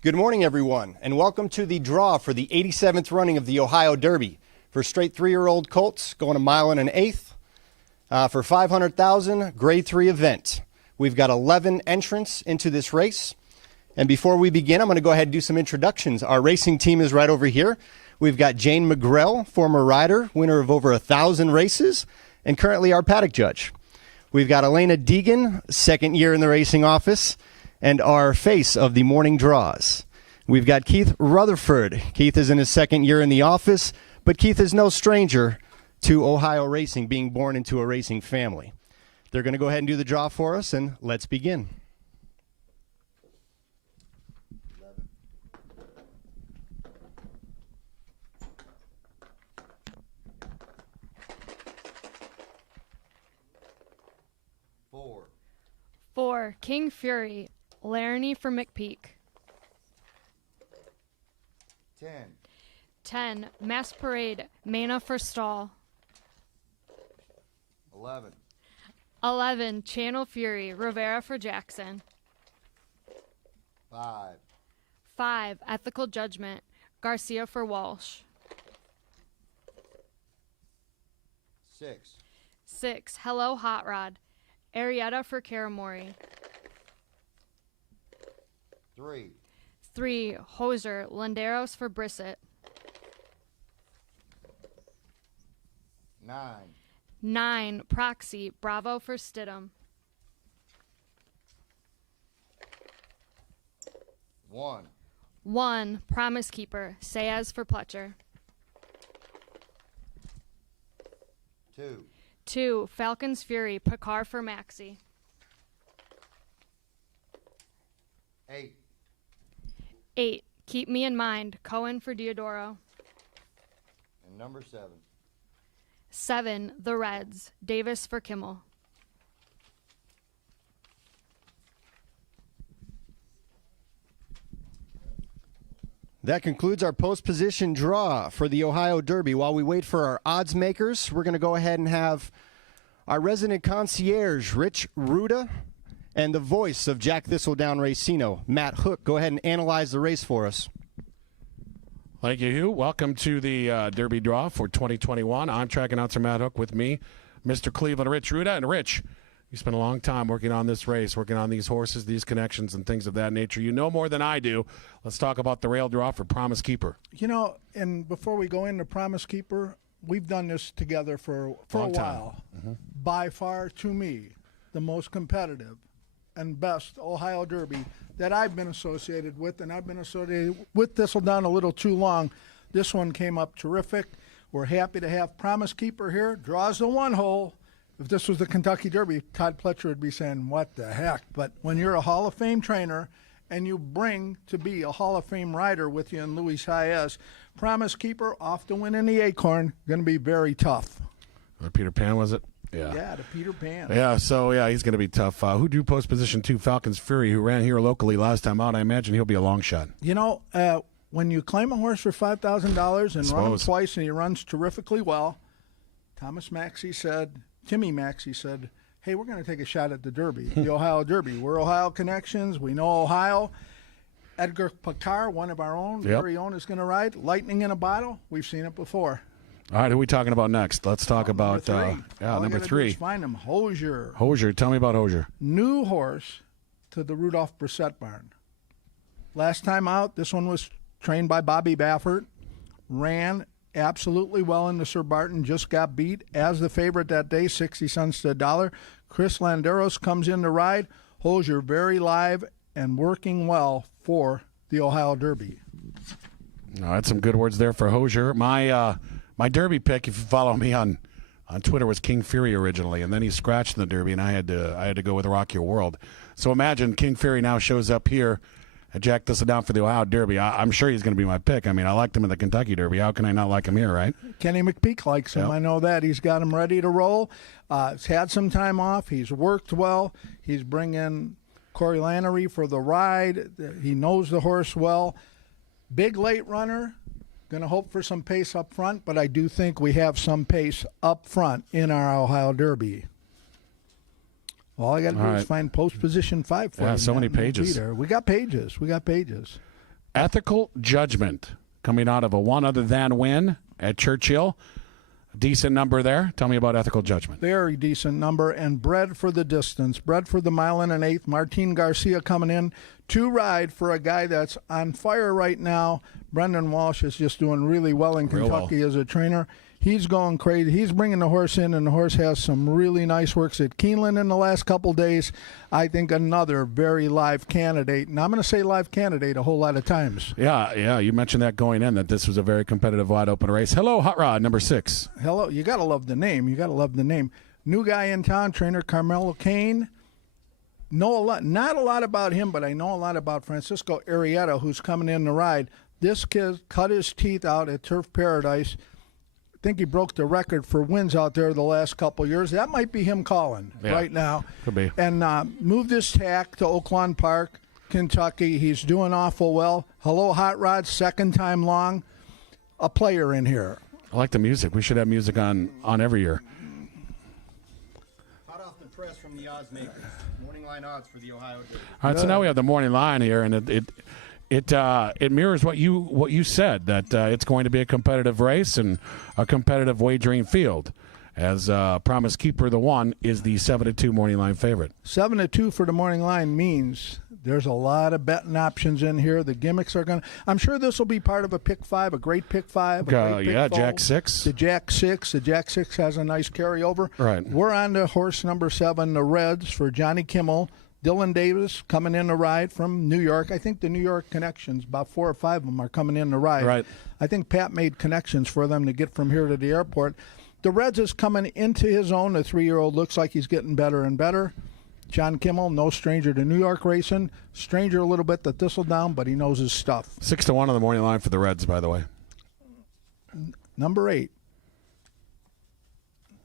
Good morning, everyone, and welcome to the draw for the 87th running of the Ohio Derby. For straight 3-year-old colts, going a mile and an eighth. For $500,000, grade 3 event. We've got 11 entrants into this race. And before we begin, I'm going to go ahead and do some introductions. Our racing team is right over here. We've got Jane McGrell, former rider, winner of over 1,000 races, and currently our paddock judge. We've got Elena Deegan, second year in the racing office, and our face of the morning draws. We've got Keith Rutherford. Keith is in his second year in the office, but Keith is no stranger to Ohio racing, being born into a racing family. They're going to go ahead and do the draw for us, and let's begin. Four, King Fury, Laramie for McPeak. 10, Mass Parade, Mana for Stall. 11, Channel Fury, Rivera for Jackson. 5, Ethical Judgment, Garcia for Walsh. 6, Hello Hot Rod, Arietta for Karamori. 3, Hoser, Landeros for Brissett. 9, Proxy, Bravo for Stidham. 1, Promise Keeper, Sayaz for Pletcher. 2, Falcons Fury, Picard for Maxey. 8, Keep Me in Mind, Cohen for Diodoro. And number 7, The Reds, Davis for Kimmel. That concludes our post-position draw for the Ohio Derby. While we wait for our odds makers, we're going to go ahead and have our resident concierge, Rich Ruda, and the voice of Jack Thistledown Racino, Matt Hook, go ahead and analyze the race for us. Thank you, Hugh. Welcome to the Derby draw for 2021. I'm track announcer Matt Hook, with me, Mr. Cleveland, Rich Ruda. And Rich, you spent a long time working on this race, working on these horses, these connections, and things of that nature. You know more than I do. Let's talk about the rail draw for Promise Keeper. You know, and before we go into Promise Keeper, we've done this together for a while. Mm-hmm. By far, to me, the most competitive and best Ohio Derby that I've been associated with, and I've been associated with Thistledown a little too long. This one came up terrific. We're happy to have Promise Keeper here. Draws the one hole. If this was the Kentucky Derby, Todd Pletcher would be saying, what the heck? But when you're a Hall of Fame trainer and you bring to be a Hall of Fame rider with you in Luis Hayes, Promise Keeper off to win in the Acorn, going to be very tough. Peter Pan, was it? Yeah, the Peter Pan. Yeah, so, he's going to be tough. Who drew post position 2? Falcons Fury, who ran here locally last time out. I imagine he'll be a long shot. You know, when you claim a horse for $5,000 and run him twice and he runs terrifically well, Timmy Maxey said, hey, we're going to take a shot at the Derby, the Ohio Derby. We're Ohio connections. We know Ohio. Edgar Picard, one of our own, very own, is going to ride. Lightning in a bottle. We've seen it before. All right, who are we talking about next? Let's talk about number 3. Find him, Hoser. Hoser, tell me about Hoser. New horse to the Rudolph Brissett barn. Last time out, this one was trained by Bobby Baffert. Ran absolutely well in the Sir Barton. Just got beat as the favorite that day, 60 cents to $1. Chris Landeros comes in to ride. Hoser very live and working well for the Ohio Derby. All right, some good words there for Hoser. My Derby pick, if you follow me on Twitter, was King Fury originally, and then he scratched in the Derby, and I had to go with Rock Your World. So imagine King Fury now shows up here at Jack Thistledown for the Ohio Derby. I'm sure he's going to be my pick. I mean, I liked him in the Kentucky Derby. How can I not like him here, right? Kenny McPeak likes him. Yep. I know that. He's got him ready to roll. He's had some time off. He's worked well. He's bringing Corey Lannery for the ride. He knows the horse well. Big late runner. Going to hope for some pace up front, but I do think we have some pace up front in our Ohio Derby. All I got to do is find post position 5 for you. Yeah, so many pages. We got pages. Ethical Judgment, coming out of a one other than win at Churchill. Decent number there. Tell me about Ethical Judgment. Very decent number, and bred for the distance, bred for the mile and an eighth. Martin Garcia coming in to ride for a guy that's on fire right now. Brendan Walsh is just doing really well in Kentucky as a trainer. He's going crazy. He's bringing the horse in, and the horse has some really nice works at Keeneland in the last couple days. I think another very live candidate, and I'm going to say live candidate a whole lot of times. Yeah. You mentioned that going in, that this was a very competitive wide open race. Hello, Hot Rod, number 6. Hello. You got to love the name. New guy in town, trainer Carmelo Kane. Know a lot, not a lot about him, but I know a lot about Francisco Arrieta, who's coming in to ride. This kid cut his teeth out at Turf Paradise. I think he broke the record for wins out there the last couple of years. That might be him calling right now. Could be. And moved his tack to Oaklawn Park, Kentucky. He's doing awful well. Hello, Hot Rod, second time long. A player in here. I like the music. We should have music on every year. Hot off the press from the odds makers. Morning line odds for the Ohio Derby. All right, so now we have the morning line here, and it mirrors what you said, that it's going to be a competitive race and a competitive wagering field. As Promise Keeper, the one, is the 7-2 morning line favorite. 7-2 for the morning line means there's a lot of betting options in here. The gimmicks are going to. I'm sure this will be part of a pick 5, a great pick 5. Jack 6. The Jack 6. The Jack 6 has a nice carryover. Right. We're on to horse number 7, the Reds, for Johnny Kimmel. Dylan Davis coming in to ride from New York. I think the New York connections, about 4 or 5 of them are coming in to ride. Right. I think Pat made connections for them to get from here to the airport. The Reds is coming into his own. The 3-year-old looks like he's getting better and better. John Kimmel, no stranger to New York racing. Stranger a little bit to Thistledown, but he knows his stuff. 6-1 on the morning line for the Reds, by the way. Number 8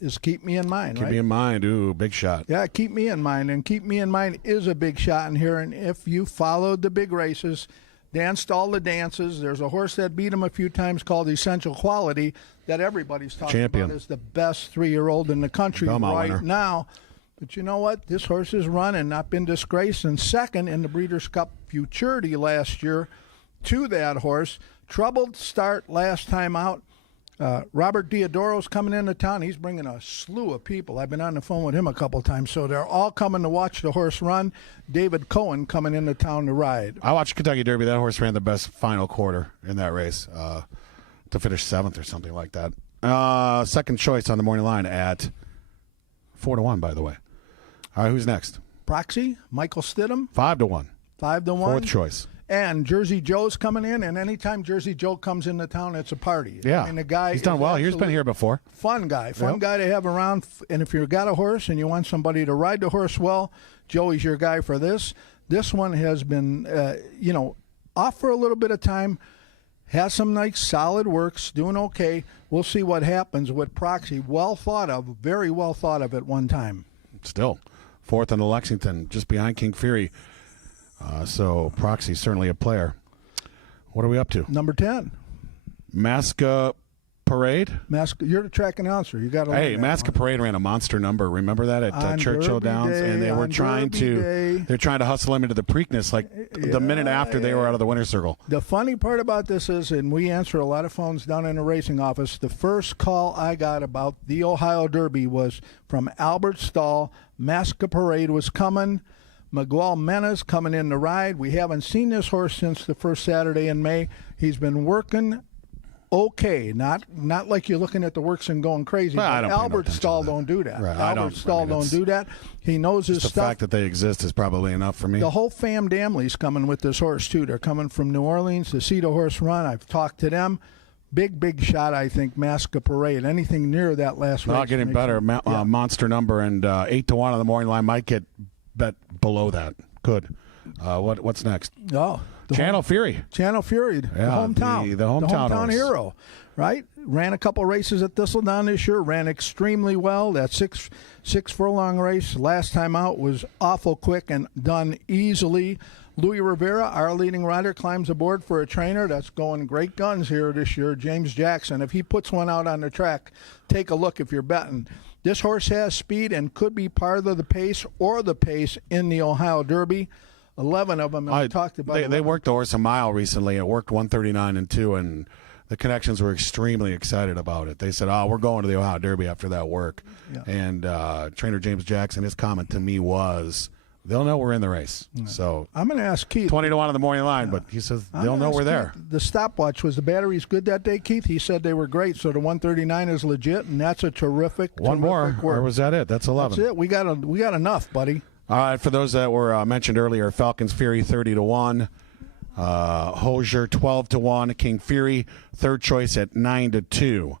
is Keep Me in Mind, right? Keep Me in Mind. Ooh, big shot. Yeah, Keep Me in Mind. And Keep Me in Mind is a big shot in here. And if you followed the big races, danced all the dances, there's a horse that beat him a few times called Essential Quality that everybody's talking about as the best 3-year-old in the country right now. But you know what? This horse has run and not been disgraced. And second in the Breeders' Cup Futurity last year to that horse. Troubled start last time out. Robert Diodoro's coming into town. He's bringing a slew of people. I've been on the phone with him a couple times, so they're all coming to watch the horse run. David Cohen coming into town to ride. I watched Kentucky Derby. That horse ran the best final quarter in that race to finish 7th or something like that. Second choice on the morning line at 4-1, by the way. All right, who's next? Proxy, Michael Stidham. 5-1. 5-1. Fourth choice. And Jersey Joe's coming in, and anytime Jersey Joe comes into town, it's a party. Yeah, I mean, the guy he's done well. He's been here before. Fun guy to have around. And if you've got a horse and you want somebody to ride the horse well, Joey's your guy for this. This one has been, off for a little bit of time. Has some nice solid works, doing okay. We'll see what happens with Proxy. Well thought of, very well thought of at one time. Still, 4th in the Lexington, just behind King Fury. So Proxy certainly a player. What are we up to? Number 10. Masca Parade. You're the track announcer. You got to. Hey, Masca Parade ran a monster number. Remember that at Churchill Downs, and they were trying to hustle him into the Preakness like the minute after they were out of the winner's circle. The funny part about this is, and we answer a lot of phones down in the racing office. The first call I got about the Ohio Derby was from Albert Stahl. Masca Parade was coming. Miguel Mena's coming in to ride. We haven't seen this horse since the first Saturday in May. He's been working okay, not like you're looking at the works and going crazy. Well, but Albert Stahl don't do that. Right. Albert Stahl don't do that. He knows his stuff. The fact that they exist is probably enough for me. The whole fam Damley's coming with this horse too. They're coming from New Orleans to see the horse run. I've talked to them. Big shot, I think, Masca Parade. Anything near that last race. Not getting better. Monster number, and 8-1 on the morning line might get bet below that. Could. What's next? Oh, Channel Fury. Channel Fury, the hometown. The hometown hero, right? Ran a couple races at Thistledown this year. Ran extremely well. That six furlong race last time out was awful quick and done easily. Louis Rivera, our leading rider, climbs aboard for a trainer that's going great guns here this year, James Jackson. If he puts one out on the track, take a look if you're betting. This horse has speed and could be part of the pace or the pace in the Ohio Derby. 11 of them, and we talked about They worked the horse a mile recently. It worked 139 and 2, and the connections were extremely excited about it. They said, "Oh, we're going to the Ohio Derby after that work." Yeah. And trainer James Jackson, his comment to me was, "They'll know we're in the race." So I'm going to ask Keith. 20 to 1 on the morning line, but he says they'll know we're there. The stopwatch, was the batteries good that day, Keith? He said they were great, so the 139 is legit, and that's a terrific. One more, terrific work. or was that it? That's 11. That's it. We got enough, buddy. All right, for those that were mentioned earlier, Falcons Fury 30 to 1, Hosier 12 to 1, King Fury third choice at 9 to 2.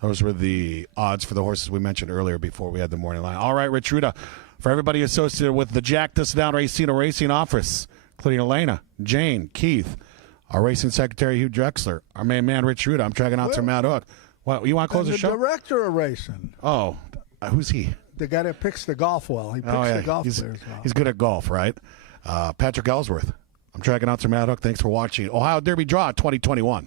Those were the odds for the horses we mentioned earlier before we had the morning line. All right, Rich Ruda, for everybody associated with the Jack Thistledown Racing Office, including Elena, Jane, Keith, our racing secretary Hugh Drexler, our main man Rich Ruda. I'm track announcer Matt Hook. What, you want to close the show? The director of racing. Oh, who's he? The guy that picks the golf well. He picks the golf players well. He's good at golf, right? Patrick Ellsworth. I'm track announcer Matt Hook. Thanks for watching Ohio Derby Draw 2021.